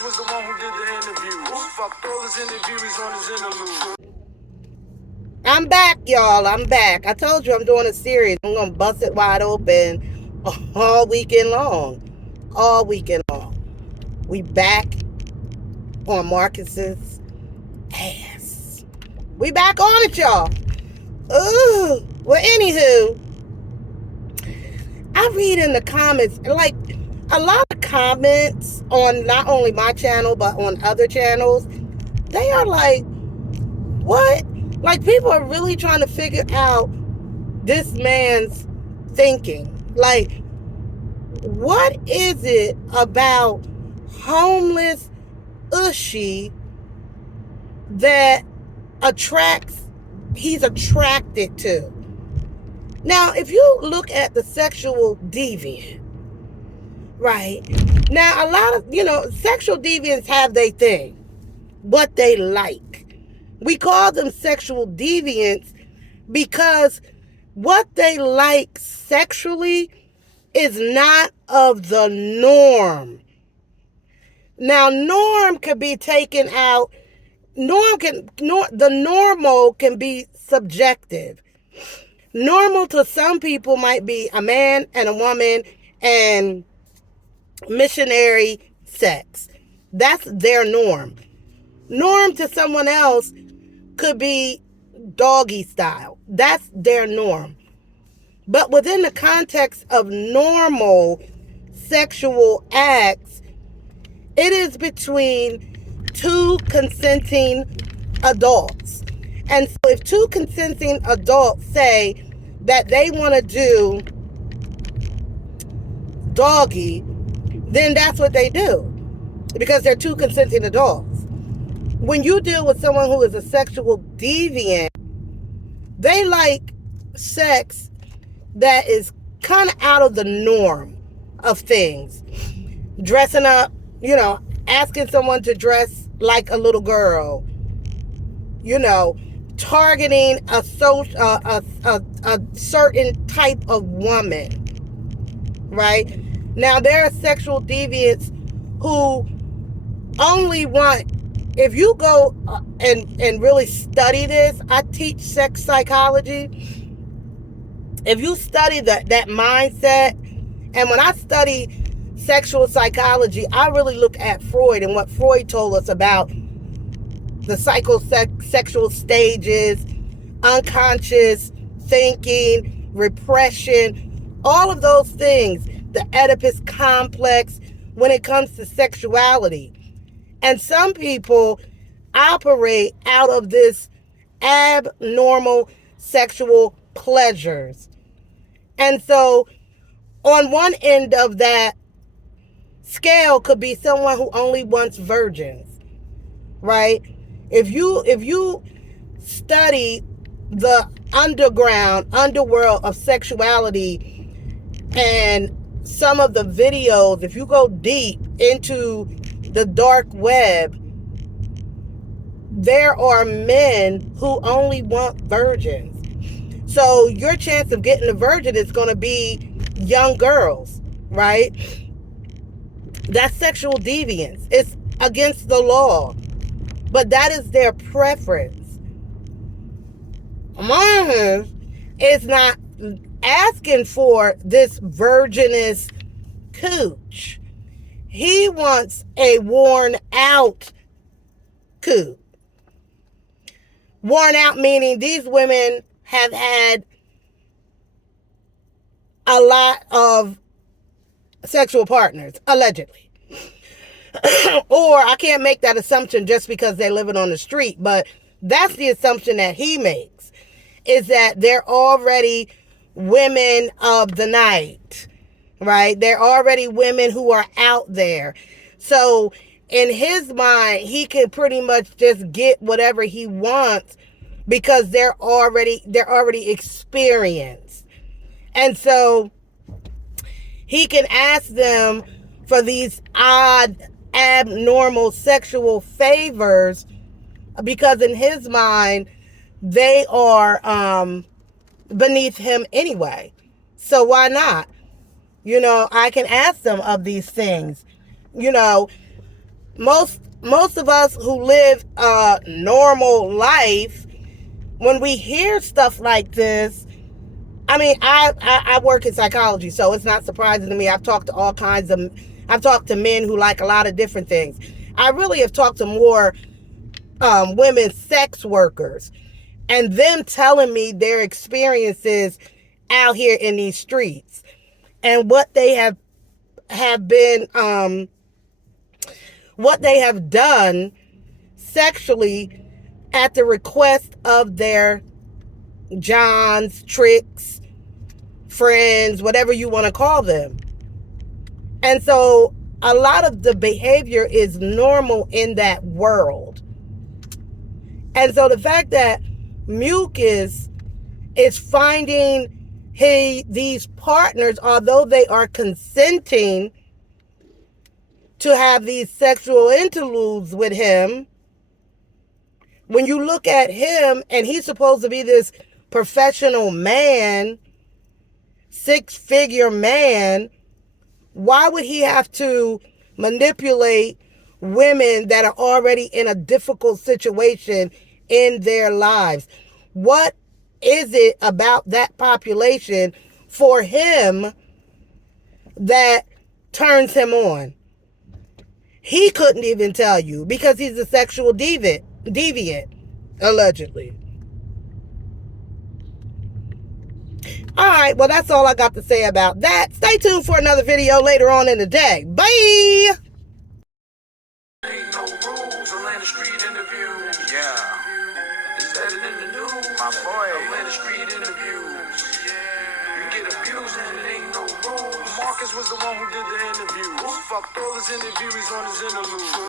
Mucus was the one who did the interview. Fucked all his interviews on his interlude. I'm back, y'all. I'm back. I told you I'm doing a series. I'm going to bust it wide open all weekend long. All weekend long. We back on Marcus's ass. We back on it, y'all. Ooh. Well, anywho, I read in the comments, like, a lot of comments on not only my channel, but on other channels, they are like, what? Like, people are really trying to figure out this man's thinking. Like, what is it about homeless Ushy that he's attracted to? Now, if you look at the sexual deviant, right? Now, a lot of, sexual deviants have their thing, what they like. We call them sexual deviants because what they like sexually is not of the norm. Now, norm can be taken out. The normal can be subjective. Normal to some people might be a man and a woman and missionary sex. That's their norm. Norm to someone else could be doggy style. That's their norm. But within the context of normal sexual acts, it is between two consenting adults. And so if two consenting adults say that they want to do doggy, then that's what they do, because they're two consenting adults. When you deal with someone who is a sexual deviant, they like sex that is kind of out of the norm of things. Dressing up, asking someone to dress like a little girl, targeting a certain type of woman, right? Now, there are sexual deviants who only want, if you go and really study this, I teach sex psychology. If you study that mindset, and when I study sexual psychology, I really look at Freud and what Freud told us about the psychosexual stages, unconscious thinking, repression, all of those things, the Oedipus complex when it comes to sexuality. And some people operate out of this abnormal sexual pleasures. And so on one end of that scale could be someone who only wants virgins, right? If you study the underworld of sexuality and some of the videos, if you go deep into the dark web, there are men who only want virgins. So your chance of getting a virgin is going to be young girls, right? That's sexual deviance. It's against the law, but that is their preference. Mine is not asking for this virginous cooch. He wants a worn out coot. Worn out meaning these women have had a lot of sexual partners, allegedly. Or I can't make that assumption just because they're living on the street, but that's the assumption that he makes, is that they're already women of the night, right? They're already women who are out there. So in his mind, he can pretty much just get whatever he wants because they're already experienced. And so he can ask them for these odd, abnormal sexual favors because in his mind, they are beneath him anyway. So why not? I can ask them of these things. most of us who live a normal life, when we hear stuff like this, I mean, I work in psychology, so it's not surprising to me. I've talked to men who like a lot of different things. I really have talked to more women sex workers, and them telling me their experiences out here in these streets and what they have been what they have done sexually at the request of their Johns, tricks, friends, whatever you want to call them. And so a lot of the behavior is normal in that world. And so the fact that Mucus is finding these partners, although they are consenting to have these sexual interludes with him, when you look at him and he's supposed to be this professional man, six-figure man, why would he have to manipulate women that are already in a difficult situation in their lives? What is it about that population for him that turns him on? He couldn't even tell you because he's a sexual deviant, allegedly. All right, well, that's all I got to say about that. Stay tuned for another video later on in the day. Bye! Ain't no rules, Atlanta Street interviews. Yeah. Is that it in the news? My boy. Atlanta Street interviews. Yeah. You get abused and it ain't no rules. Marcus was the one who did the interview. Fucked all his interviewees on his interlude.